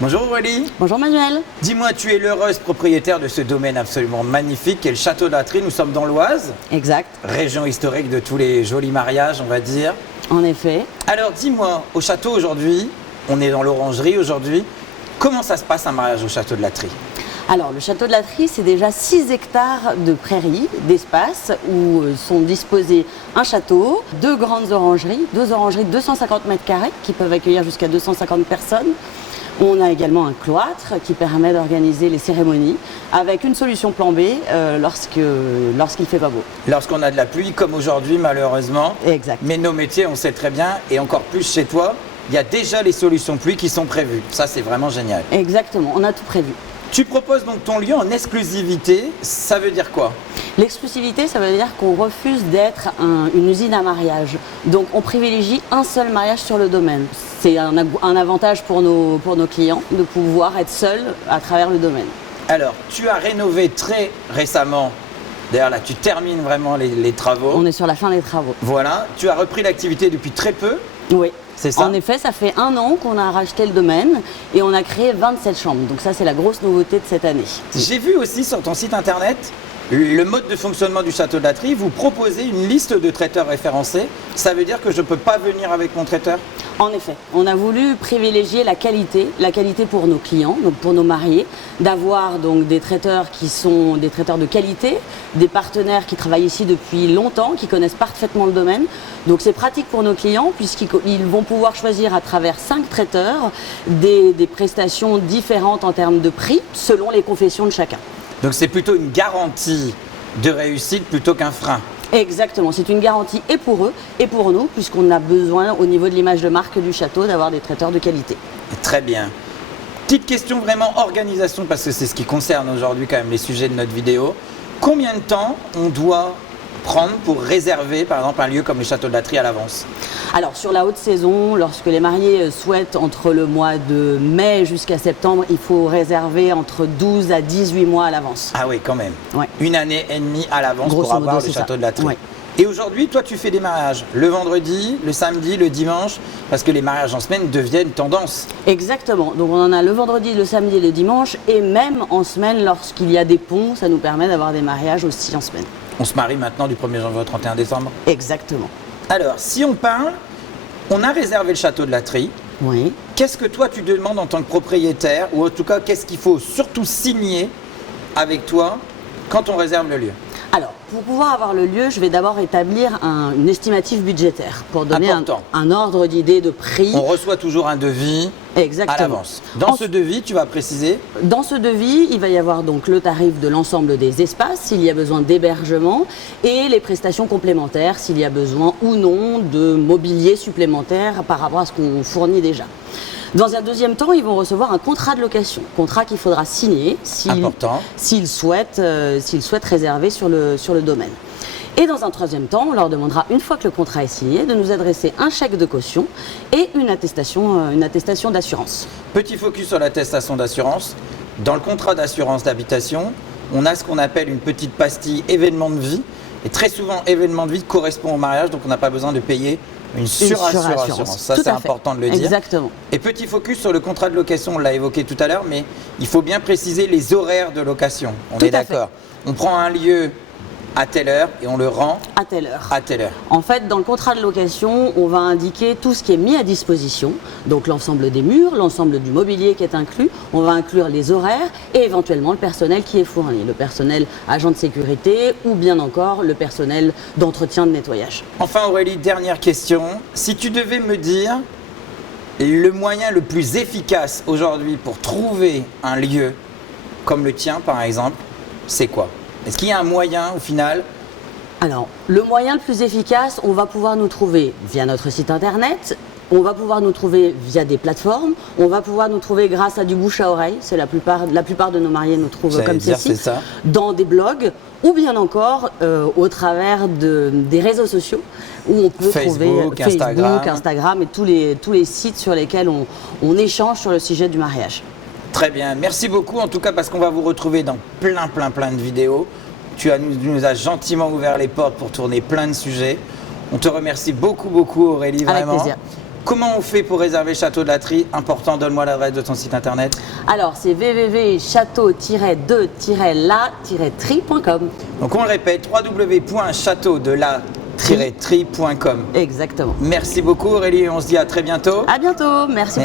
Bonjour Aurélie. Bonjour Manuel. Dis-moi, tu es l'heureuse propriétaire de ce domaine absolument magnifique qu'est le Château de l'Atrie. Nous sommes dans l'Oise, Exact, région historique de tous les jolis mariages, on va dire. en effet. Alors dis-moi, au château aujourd'hui, on est dans l'orangerie aujourd'hui, comment ça se passe un mariage au Château de l'Atrie? Alors, le château de l'Atrie, c'est déjà 6 hectares de prairies, d'espace, où sont disposés un château, 2 grandes orangeries, 2 orangeries de 250 mètres carrés qui peuvent accueillir jusqu'à 250 personnes. On a également un cloître qui permet d'organiser les cérémonies avec une solution plan B lorsqu'il fait pas beau. Lorsqu'on a de la pluie, comme aujourd'hui malheureusement. Exact. Mais nos métiers, on sait très bien, et encore plus chez toi, il y a déjà les solutions pluie qui sont prévues. Ça, c'est vraiment génial. Exactement, on a tout prévu. Tu proposes donc ton lieu en exclusivité, ça veut dire quoi? L'exclusivité, ça veut dire qu'on refuse d'être une usine à mariage. Donc on privilégie un seul mariage sur le domaine. C'est un avantage pour nos clients de pouvoir être seul à travers le domaine. Alors, tu as rénové très récemment, d'ailleurs là tu termines vraiment les travaux. On est sur la fin des travaux. Voilà, tu as repris l'activité depuis très peu, Oui. c'est ça? En effet, ça fait 1 an qu'on a racheté le domaine et on a créé 27 chambres. Donc ça, c'est la grosse nouveauté de cette année. J'ai vu aussi sur ton site internet le mode de fonctionnement du Château de l'Atrie. Vous proposez une liste de traiteurs référencés. Ça veut dire que je ne peux pas venir avec mon traiteur? En effet, on a voulu privilégier la qualité pour nos clients, donc pour nos mariés, d'avoir donc des traiteurs qui sont des traiteurs de qualité, des partenaires qui travaillent ici depuis longtemps, qui connaissent parfaitement le domaine. Donc c'est pratique pour nos clients puisqu'ils vont pouvoir choisir à travers 5 traiteurs des prestations différentes en termes de prix selon les confessions de chacun. Donc c'est plutôt une garantie de réussite plutôt qu'un frein. Exactement, c'est une garantie et pour eux et pour nous, puisqu'on a besoin au niveau de l'image de marque du château d'avoir des traiteurs de qualité. Très bien. Petite question vraiment organisation, parce que c'est ce qui concerne aujourd'hui quand même les sujets de notre vidéo. Combien de temps on doit prendre pour réserver par exemple un lieu comme le Château de l'Atrie à l'avance? Alors sur la haute saison, lorsque les mariés souhaitent entre le mois de mai jusqu'à septembre, il faut réserver entre 12 à 18 mois à l'avance. Ah oui, quand même. Ouais. 1 année et demie à l'avance Grosso pour avoir modo, le c'est Château ça. de l'Atrie. Ouais. Et aujourd'hui, toi, tu fais des mariages le vendredi, le samedi, le dimanche, parce que les mariages en semaine deviennent tendance. Exactement, donc on en a le vendredi, le samedi et le dimanche, et même en semaine lorsqu'il y a des ponts, ça nous permet d'avoir des mariages aussi en semaine. On se marie maintenant du 1er janvier au 31 décembre. Exactement. Alors, si on parle, on a réservé le Château de l'Atrie. Oui. Qu'est-ce que toi tu demandes en tant que propriétaire, ou en tout cas qu'est-ce qu'il faut surtout signer avec toi quand on réserve le lieu? Alors, pour pouvoir avoir le lieu, je vais d'abord établir une estimative budgétaire pour donner un ordre d'idée de prix. On reçoit toujours un devis Exactement. à l'avance. Dans ce devis, tu vas préciser? Dans ce devis, il va y avoir donc le tarif de l'ensemble des espaces, s'il y a besoin d'hébergement, et les prestations complémentaires, s'il y a besoin ou non de mobilier supplémentaire par rapport à ce qu'on fournit déjà. Dans un deuxième temps, ils vont recevoir un contrat de location, contrat qu'il faudra signer s'ils souhaitent réserver sur le domaine. Et dans un troisième temps, on leur demandera, une fois que le contrat est signé, de nous adresser un chèque de caution et une attestation d'assurance. Petit focus sur l'attestation d'assurance. Dans le contrat d'assurance d'habitation, on a ce qu'on appelle une petite pastille événement de vie. Et très souvent, événement de vie correspond au mariage, donc on n'a pas besoin de payer une surassurance. Ça, c'est important de le dire. Exactement. Et petit focus sur le contrat de location, on l'a évoqué tout à l'heure, mais il faut bien préciser les horaires de location. On est d'accord. On prend un lieu à telle heure et on le rend à telle heure. À telle heure. En fait, dans le contrat de location, on va indiquer tout ce qui est mis à disposition, donc l'ensemble des murs, l'ensemble du mobilier qui est inclus. On va inclure les horaires et éventuellement le personnel qui est fourni, le personnel agent de sécurité ou bien encore le personnel d'entretien de nettoyage. Enfin Aurélie, dernière question. Si tu devais me dire le moyen le plus efficace aujourd'hui pour trouver un lieu comme le tien par exemple, c'est quoi? Est-ce qu'il y a un moyen au final? Alors, le moyen le plus efficace, on va pouvoir nous trouver via notre site internet, on va pouvoir nous trouver via des plateformes, on va pouvoir nous trouver grâce à du bouche à oreille, c'est la plupart de nos mariés nous trouvent comme ceci, dans des blogs ou bien encore au travers des réseaux sociaux où on peut trouver Facebook, Instagram et tous les sites sur lesquels on échange sur le sujet du mariage. Très bien, merci beaucoup en tout cas parce qu'on va vous retrouver dans plein de vidéos. Tu nous as gentiment ouvert les portes pour tourner plein de sujets. On te remercie beaucoup Aurélie, vraiment. Avec plaisir. Comment on fait pour réserver Château de la Trie? Important, donne-moi l'adresse de ton site internet. Alors, c'est www.château-de-la-trie.com. Donc on le répète, www.châteaudela-trie.com. Exactement. Merci beaucoup Aurélie et on se dit à très bientôt. À bientôt. Merci.